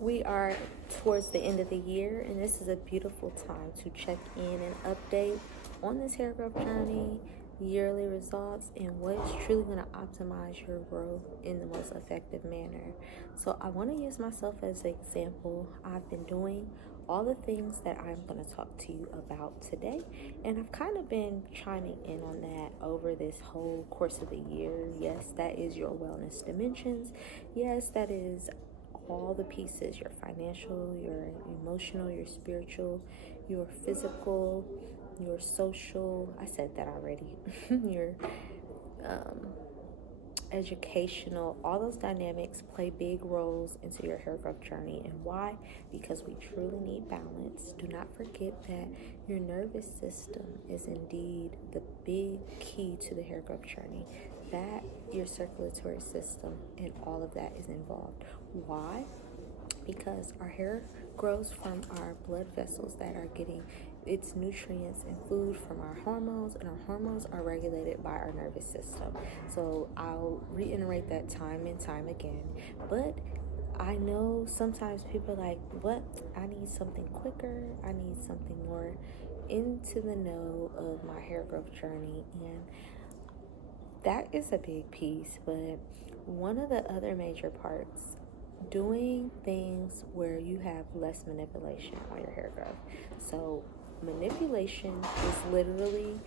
We are towards the end of the year, and this is a beautiful time to check in and update on this hair growth journey, yearly results, and what is truly going to optimize your growth in the most effective manner. So, I want to use myself as an example. I've been doing all the things that I'm going to talk to you about today, and I've kind of been chiming in on that over this whole course of the year. Yes, that is your wellness dimensions. Yes, that is all the pieces: your financial, your emotional, your spiritual, your physical, your social. I said that already. Your um, educational. All those dynamics play big roles into your hair growth journey. And why? Because we truly need balance. Do not forget that your nervous system is indeed the big key to the hair growth journey. That, your circulatory system, and all of that is involved. Why? Because our hair grows from our blood vessels that are getting its nutrients and food from our hormones, and our hormones are regulated by our nervous system. So I'll reiterate that time and time again. But I know sometimes people are like, what? I need something quicker. I need something more into the know of my hair growth journey. And that is a big piece. But one of the other major parts, doing things where you have less manipulation on your hair growth. So manipulation is literally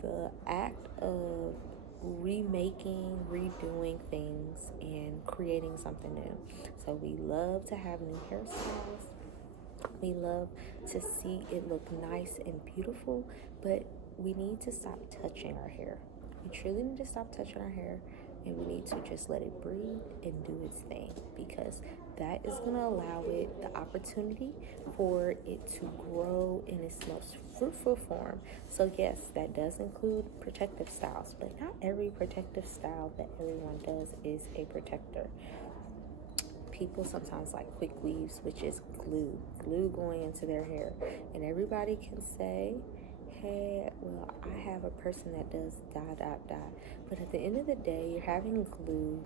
the act of remaking, redoing things, and creating something new. So we love to have new hairstyles. We love to see it look nice and beautiful, but we need to stop touching our hair. We truly need to stop touching our hair, and we need to just let it breathe and do its thing, because that is going to allow it the opportunity for it to grow in its most fruitful form. So yes, that does include protective styles, but not every protective style that everyone does is a protector. People sometimes like quick weaves, which is glue going into their hair. And everybody can say, hey, well, I have a person that does dot, dot, dot. But at the end of the day, you're having glue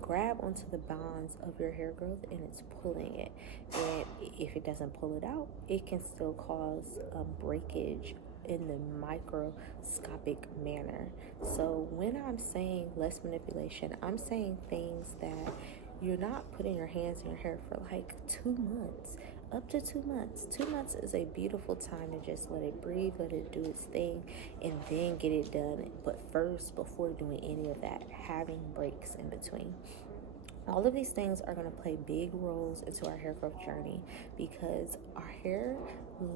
grab onto the bonds of your hair growth, and it's pulling it. And if it doesn't pull it out, it can still cause breakage in the microscopic manner. So when I'm saying less manipulation, I'm saying things that you're not putting your hands in your hair for like 2 months. Up to 2 months. 2 months is a beautiful time to just let it breathe, let it do its thing, and then get it done. But first, before doing any of that, having breaks in between. All of these things are going to play big roles into our hair growth journey, because our hair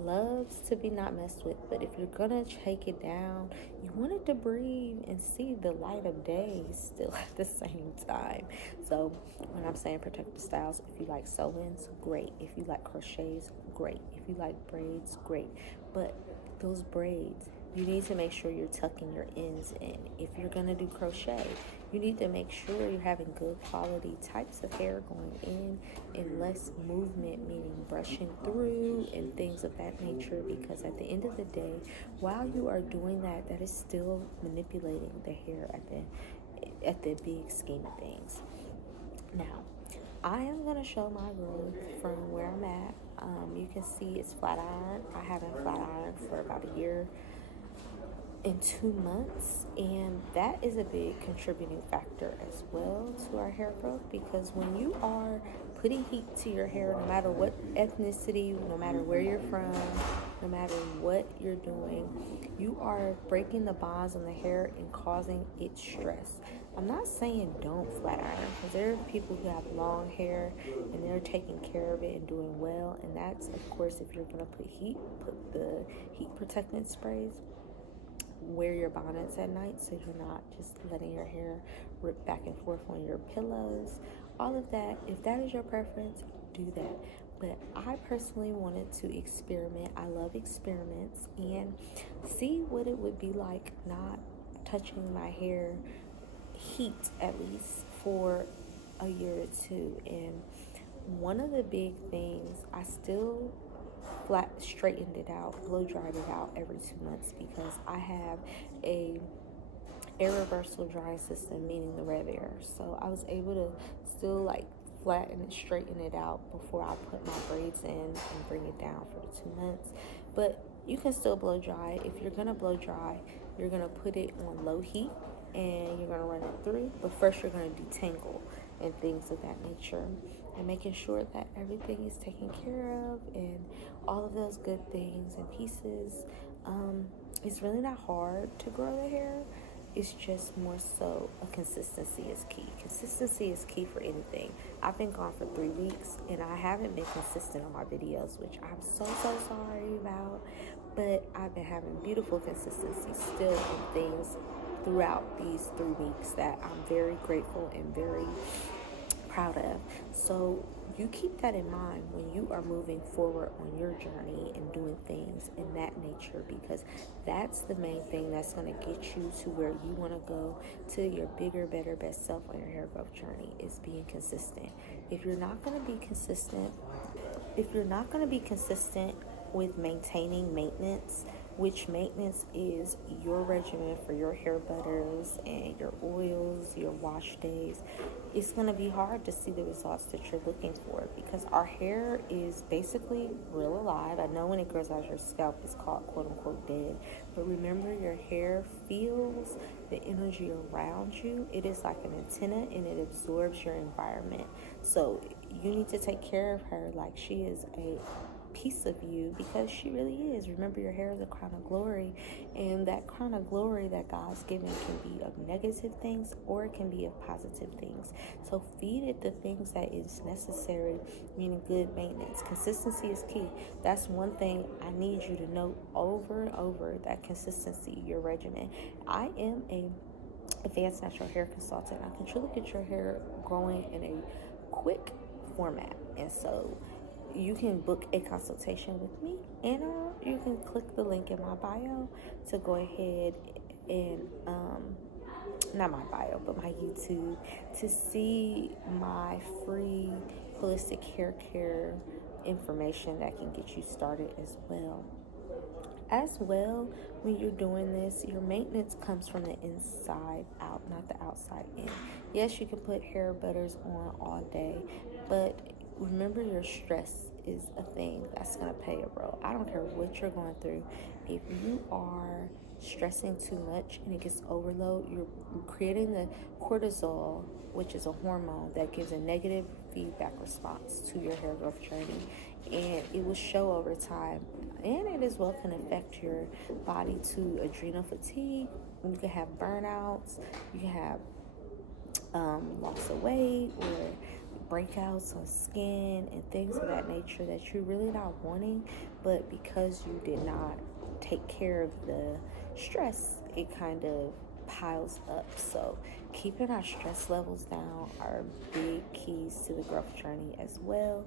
loves to be not messed with. But if you're going to take it down, you want it to breathe and see the light of day still at the same time. So when I'm saying protective styles, if you like sew-ins, great. If you like crochets, great. If you like braids, great. But those braids, you need to make sure you're tucking your ends in. If you're going to do crochet, you need to make sure you're having good quality types of hair going in, and less movement, meaning brushing through and things of that nature. Because at the end of the day, while you are doing that, that is still manipulating the hair at the big scheme of things. Now, I am going to show my growth from where I'm at. You can see it's flat iron. I haven't flat ironed for about a year in 2 months, and that is a big contributing factor as well to our hair growth, because when you are putting heat to your hair, no matter what ethnicity, no matter where you're from, no matter what you're doing, you are breaking the bonds on the hair and causing it stress. I'm not saying don't flat iron, because there are people who have long hair and they're taking care of it and doing well, and that's, of course, if you're going to put the heat protectant sprays. Wear your bonnets at night so you're not just letting your hair rip back and forth on your pillows. All of that, if that is your preference, do that. But I personally wanted to experiment. I love experiments, and see what it would be like not touching my hair, heat at least, for a year or two. And one of the big things, I still flat straightened it out, blow dried it out every 2 months, because I have a air reversal drying system, meaning the red air. So I was able to still like flatten and straighten it out before I put my braids in and bring it down for the 2 months. But you can still blow dry. If you're gonna blow dry, you're gonna put it on low heat and you're gonna run it through. But first, you're gonna detangle and things of that nature, and making sure that everything is taken care of and all of those good things and pieces. It's really not hard to grow the hair. It's just more so a consistency is key. Consistency is key for anything. I've been gone for 3 weeks and I haven't been consistent on my videos, which I'm so sorry about. But I've been having beautiful consistency still in things throughout these 3 weeks that I'm very grateful and very proud of. So you keep that in mind when you are moving forward on your journey and doing things in that nature, because that's the main thing that's going to get you to where you want to go, to your bigger, better, best self on your hair growth journey, is being consistent. If you're not going to be consistent, with maintaining maintenance, which maintenance is your regimen for your hair butters and your oils, your wash days, it's going to be hard to see the results that you're looking for, because our hair is basically real alive. I know when it grows out your scalp, it's called quote unquote dead, but remember, your hair feels the energy around you. It is like an antenna and it absorbs your environment. So you need to take care of her like she is a piece of you, because she really is. Remember, your hair is a crown of glory, and that crown of glory that God's given can be of negative things or it can be of positive things. So feed it the things that is necessary, meaning good maintenance. Consistency is key. That's one thing I need you to note over and over, that consistency, your regimen. I am a advanced natural hair consultant. I can truly get your hair growing in a quick format, and so you can book a consultation with me, and you can click the link in my bio to go ahead and not my bio, but my YouTube, to see my free holistic hair care information that can get you started as well. As well, when you're doing this, your maintenance comes from the inside out, not the outside in. Yes, you can put hair butters on all day, but remember, your stress is a thing that's going to play a role. I don't care what you're going through. If you are stressing too much and it gets overload, you're creating the cortisol, which is a hormone that gives a negative feedback response to your hair growth journey, and it will show over time, and it as well can affect your body to adrenal fatigue. You can have burnouts, you can have loss of weight or breakouts on skin and things of that nature that you're really not wanting, but because you did not take care of the stress, it kind of piles up. So keeping our stress levels down are big keys to the growth journey as well.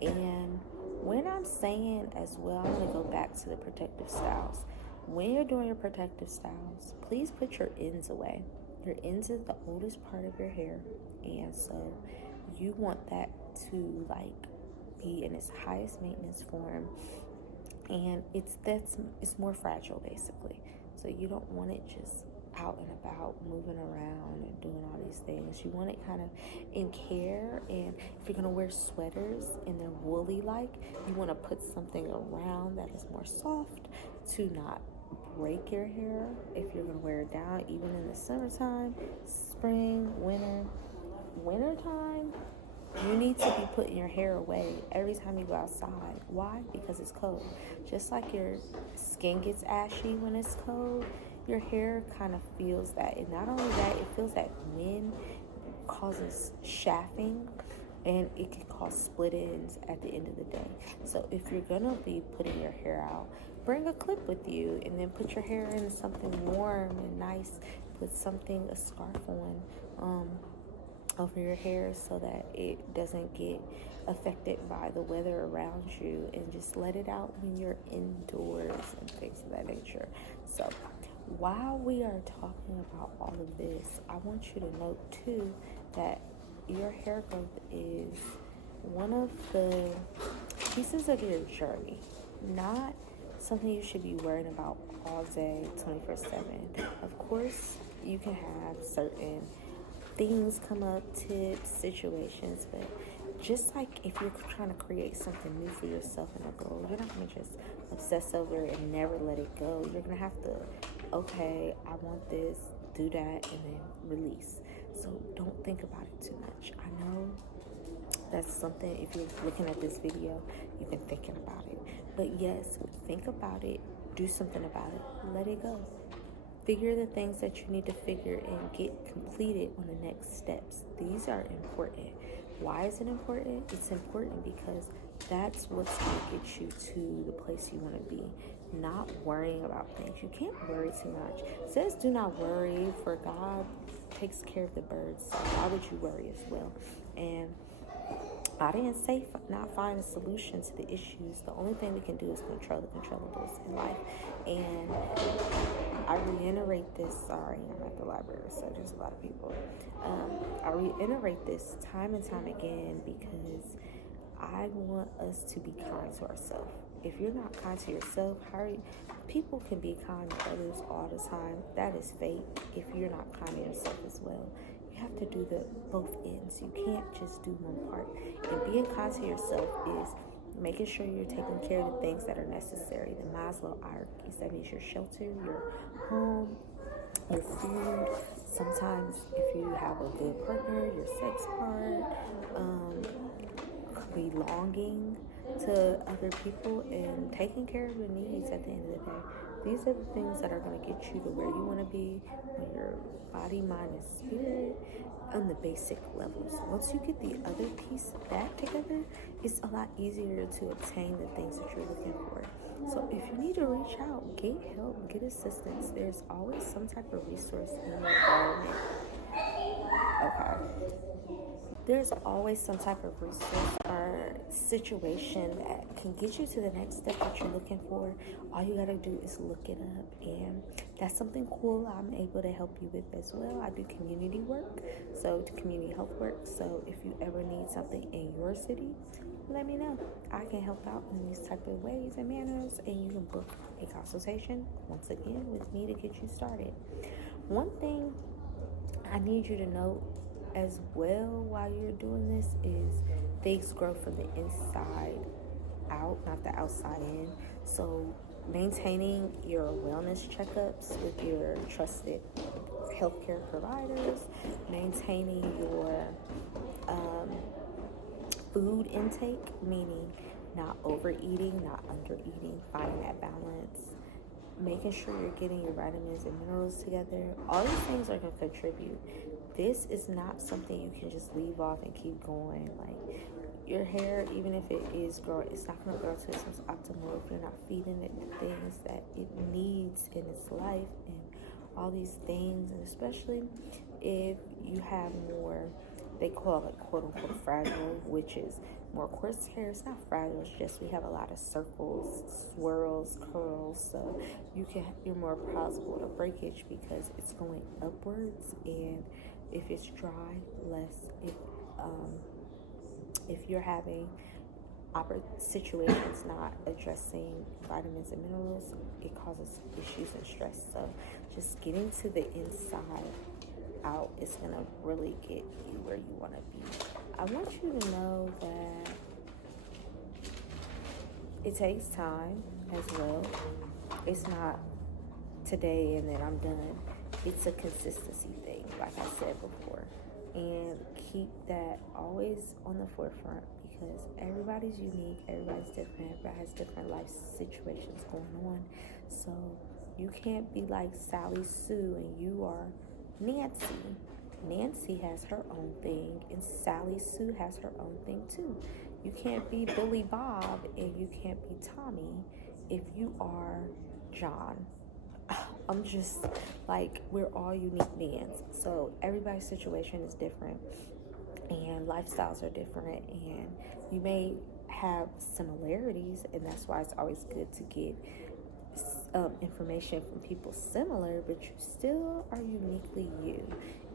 And when I'm saying as well, I'm going to go back to the protective styles. When you're doing your protective styles, please put your ends away. Your ends is the oldest part of your hair, and so you want that to be in its highest maintenance form, and it's more fragile basically. So you don't want it just out and about moving around and doing all these things. You want it kind of in care, and if you're going to wear sweaters and they're woolly you want to put something around that is more soft to not break your hair if you're going to wear it down, even in the summertime, spring, wintertime. You need to be putting your hair away every time you go outside. Why? Because it's cold. Just like your skin gets ashy when it's cold, your hair kind of feels that. And not only that, it feels that wind causes chaffing, and it can cause split ends at the end of the day. So if you're going to be putting your hair out, bring a clip with you, and then put your hair in something warm and nice. Put a scarf on over your hair so that it doesn't get affected by the weather around you, and just let it out when you're indoors and things of that nature. So while we are talking about all of this, I want you to note too that your hair growth is one of the pieces of your journey, not something you should be worrying about all day, 24/7. Of course, you can have certain things come up, tips, situations, but just like if you're trying to create something new for yourself and a goal, you're not going to just obsess over it and never let it go. You're going to have to, okay, I want this, do that, and then release. So don't think about it too much. I know that's something, if you're looking at this video, you've been thinking about it. But yes, think about it, do something about it, let it go. Figure the things that you need to figure and get completed on the next steps. These are important. Why is it important? It's important because that's what's going to get you to the place you want to be. Not worrying about things. You can't worry too much. It says do not worry, for God takes care of the birds. So why would you worry as well? And I didn't say not find a solution to the issues. The only thing we can do is control the controllables in life. And I reiterate this. Sorry, I'm at the library, so there's a lot of people. I reiterate this time and time again because I want us to be kind to ourselves. If you're not kind to yourself, people can be kind to others all the time. That is fake if you're not kind to yourself as well. You have to do both ends. You can't just do one part. And being kind to yourself is making sure you're taking care of the things that are necessary. The Maslow hierarchies. That means your shelter, your home, your food. Sometimes if you have a good partner, your sex part, belonging to other people, and taking care of your needs at the end of the day. These are the things that are going to get you to where you want to be on your body, mind, and spirit on the basic levels. Once you get the other piece back together, it's a lot easier to obtain the things that you're looking for. So if you need to reach out, get help, get assistance. There's always some type of resource in your environment. Okay. There's always some type of resource or situation that can get you to the next step that you're looking for. All you gotta do is look it up, and that's something cool I'm able to help you with as well. I do community work, so community health work. So if you ever need something in your city, let me know. I can help out in these type of ways and manners, and you can book a consultation once again with me to get you started. One thing I need you to know as well while you're doing this is things grow from the inside out, not the outside in. So maintaining your wellness checkups with your trusted healthcare providers, maintaining your food intake, meaning not overeating, not undereating, finding that balance, making sure you're getting your vitamins and minerals together. All these things are going to contribute. This is not something you can just leave off and keep going. Like your hair, even if it is growing, it's not going to grow to its most optimal if you're not feeding it the things that it needs in its life and all these things. And especially if you have more, they call it quote unquote fragile, which is more coarse hair. It's not fragile, it's just we have a lot of circles, swirls, curls, so you're more plausible to breakage because it's going upwards. And if it's dry, less. If you're having situations not addressing vitamins and minerals, it causes issues and stress. So just getting to the inside out is going to really get you where you want to be. I want you to know that it takes time as well. It's not today and then I'm done. It's a consistency thing, like I said before. And keep that always on the forefront because everybody's unique, everybody's different, everybody has different life situations going on. So you can't be like Sally Sue and you are Nancy. Nancy has her own thing and Sally Sue has her own thing too. You can't be Billy Bob and you can't be Tommy if you are John. I'm just like, we're all unique beings. So everybody's situation is different and lifestyles are different, and you may have similarities, and that's why it's always good to get information from people similar, but you still are uniquely you.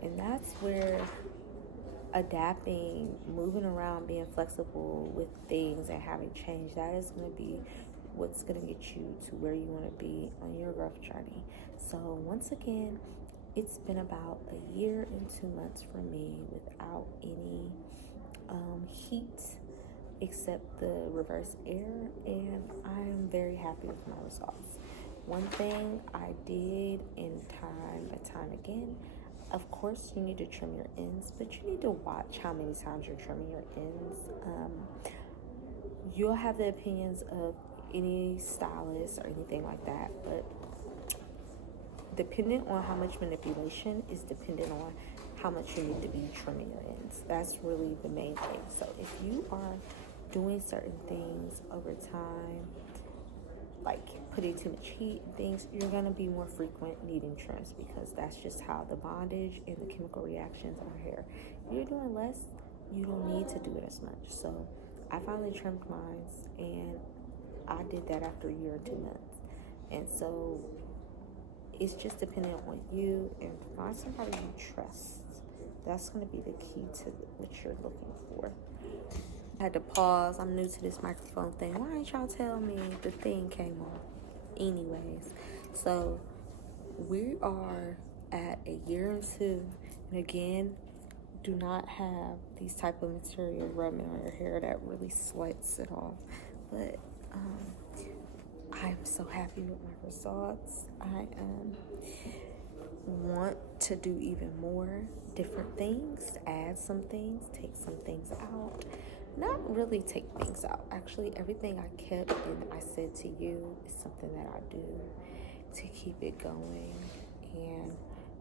And that's where adapting, moving around, being flexible with things and having change, that is going to be what's going to get you to where you want to be on your growth journey. So once again, it's been about a year and 2 months for me without any heat except the reverse air, and I am very happy with my results. One thing I did in time again, of course you need to trim your ends, but you need to watch how many times you're trimming your ends. You'll have the opinions of any stylist or anything like that, but dependent on how much manipulation is dependent on how much you need to be trimming your ends. That's really the main thing. So if you are doing certain things over time, like putting too much heat and things, you're going to be more frequent needing trims, because that's just how the bondage and the chemical reactions on our hair. If you're doing less, you don't need to do it as much. So I finally trimmed mine, and I did that after a year and 2 months. And so it's just dependent on you, and find somebody you trust. That's going to be the key to what you're looking for. I had to pause. I'm new to this microphone thing. Why ain't y'all tell me the thing came on? Anyways, so we are at a year and 2, and again, do not have these type of material rubbing on your hair that really sweats it off. But I'm so happy with my results. I want to do even more different things, add some things, take some things out. Not really take things out. Actually, everything I kept and I said to you is something that I do to keep it going. And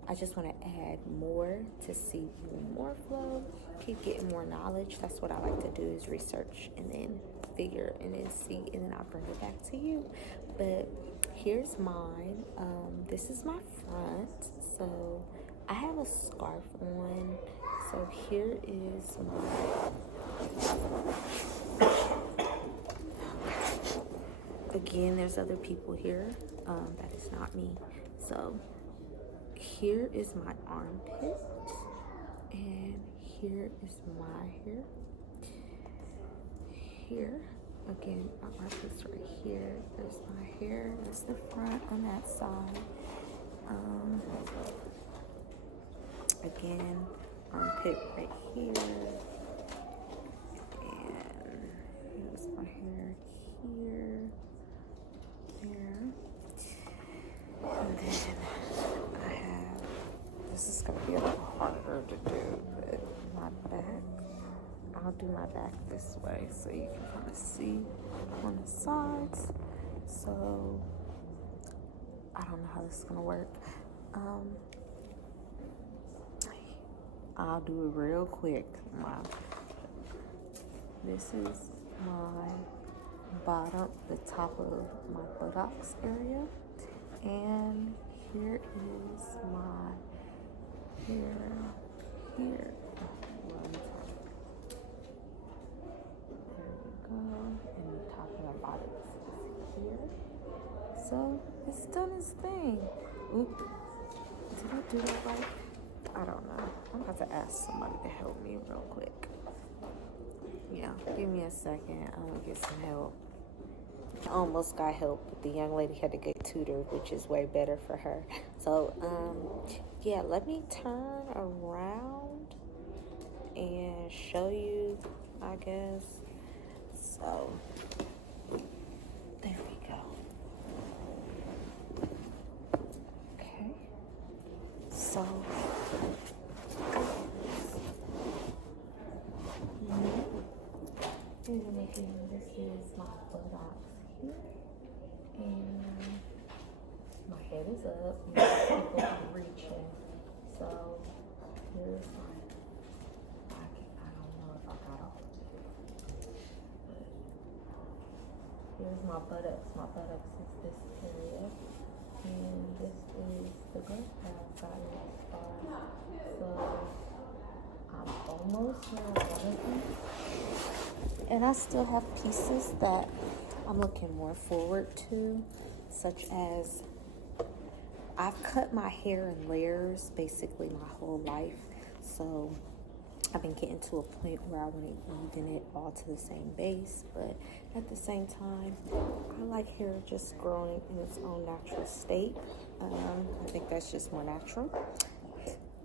I just want to add more to see even more flow, keep getting more knowledge. That's what I like to do, is research and then figure and then see, and then I'll bring it back to you. But here's mine. This is my front. So I have a scarf on. So here is my... Again, there's other people here. That is not me. So here is my armpit, and here is my hair. Here, again, my armpit's right here. There's my hair. That's the front on that side. Again, armpit right here. My hair here, and then I have, this is going to be a little harder to do, but my back, I'll do my back this way so you can kind of see on the sides. So I don't know how this is going to work. I'll do it real quick. This is my bottom, the top of my buttocks area, and here is my hair here. There you go, and the top of my buttocks is here. So it's done its thing. Oop, did I do that right? I don't know. I'm about to ask somebody to help me real quick. Yeah, give me a second. I'm gonna get some help. I almost got help, but the young lady had to get tutored, which is way better for her. So, yeah, let me turn around and show you, I guess. So, there we go. Okay. So, and again, this is my buttocks here, and my head is up, and people are reaching. So here's my, I don't know if I got all of it, but here's my buttocks. My buttocks is this area, and this is the growth path got in this far. So I'm almost where I want to be. And I still have pieces that I'm looking more forward to, such as I've cut my hair in layers basically my whole life. So I've been getting to a point where I want to even it all to the same base. But at the same time, I like hair just growing in its own natural state. I think that's just more natural.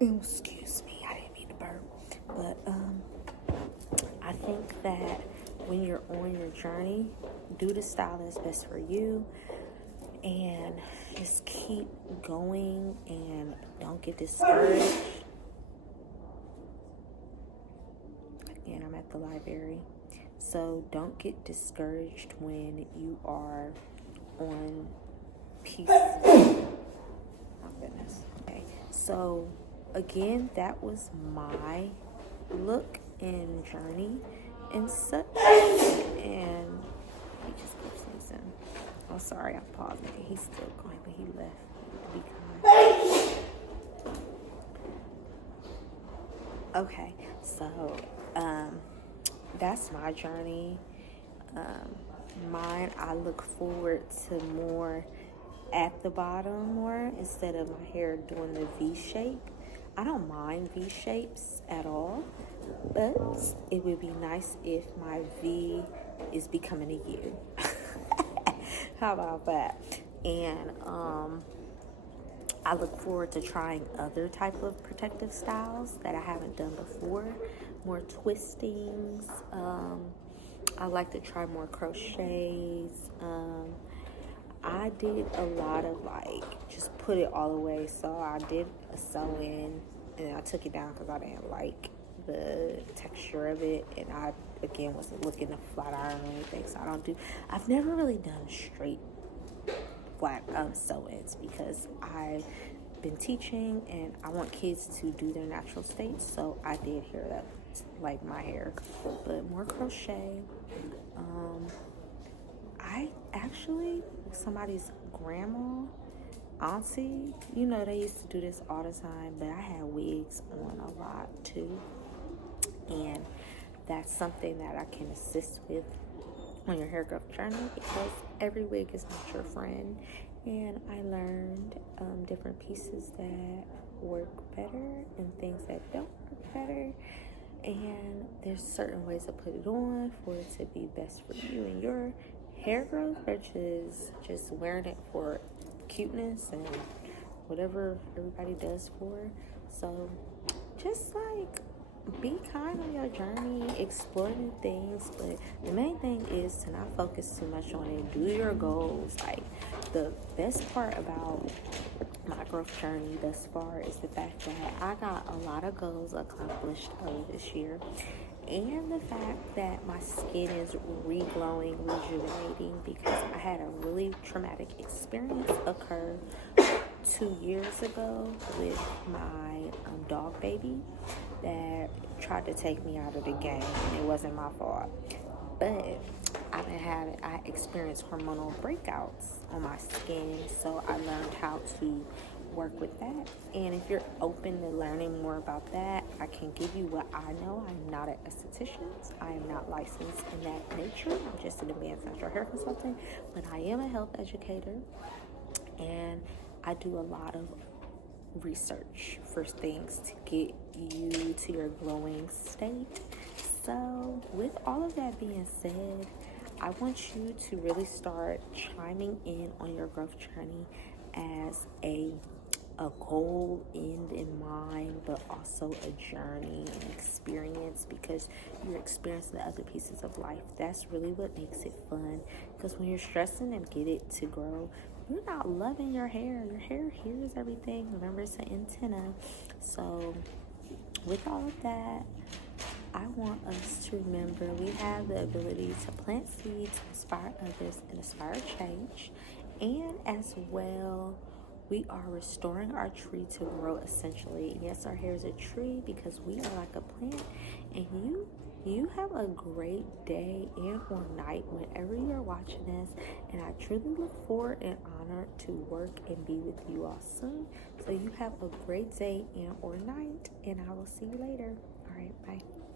Excuse me, I didn't mean to burp. But I think that when you're on your journey, do the style that's best for you and just keep going and don't get discouraged. Again, I'm at the library. So don't get discouraged when you are on pieces. Oh, goodness. Okay. So again, that was my look and journey and such. And he just keeps sneezing. Oh, sorry, I paused it. He's still going, but he left. To be kind. Okay, so that's my journey. Mine, I look forward to more at the bottom more instead of my hair doing the V shape. I don't mind V shapes at all, but it would be nice if my V is becoming a U. How about that? And I look forward to trying other type of protective styles that I haven't done before, more twistings. I like to try more crochets. I did a lot of just put it all away. So I did a sew-in and I took it down because I didn't like the texture of it. And I, again, wasn't looking to flat iron or anything. So I've never really done straight flat sew-ins because I've been teaching and I want kids to do their natural state. So I did hair that like my hair, but more crochet. I actually, somebody's grandma, auntie, they used to do this all the time, but I had wigs on a lot too. And that's something that I can assist with on your hair growth journey because every wig is not your friend. And I learned different pieces that work better and things that don't work better. And there's certain ways to put it on for it to be best for you and your hair growth versus just wearing it for cuteness and whatever everybody does for. So just be kind on your journey, explore new things, but the main thing is to not focus too much on it. Do your goals. The best part about my growth journey thus far is the fact that I got a lot of goals accomplished this year, and the fact that my skin is reglowing, rejuvenating, because I had a really traumatic experience occur 2 years ago with my dog baby that tried to take me out of the game. It wasn't my fault, but I experienced hormonal breakouts on my skin, so I learned how to work with that. And if you're open to learning more about that, I can give you what I know. I'm not an esthetician. I am not licensed in that nature. I'm just an advanced natural hair consultant, but I am a health educator, and I do a lot of research for things to get you to your glowing state. So with all of that being said, I want you to really start chiming in on your growth journey as a goal end in mind, but also a journey and experience, because you're experiencing the other pieces of life. That's really what makes it fun, because when you're stressing and get it to grow, you're not loving your hair. Your hair hears everything. Remember, it's an antenna. So with all of that, I want us to remember we have the ability to plant seeds, inspire others, and inspire change. And as well, we are restoring our tree to grow essentially. Yes, our hair is a tree because we are like a plant. And you have a great day and or night whenever you're watching this. And I truly look forward and honored to work and be with you all soon. So you have a great day and or night. And I will see you later. All right, bye.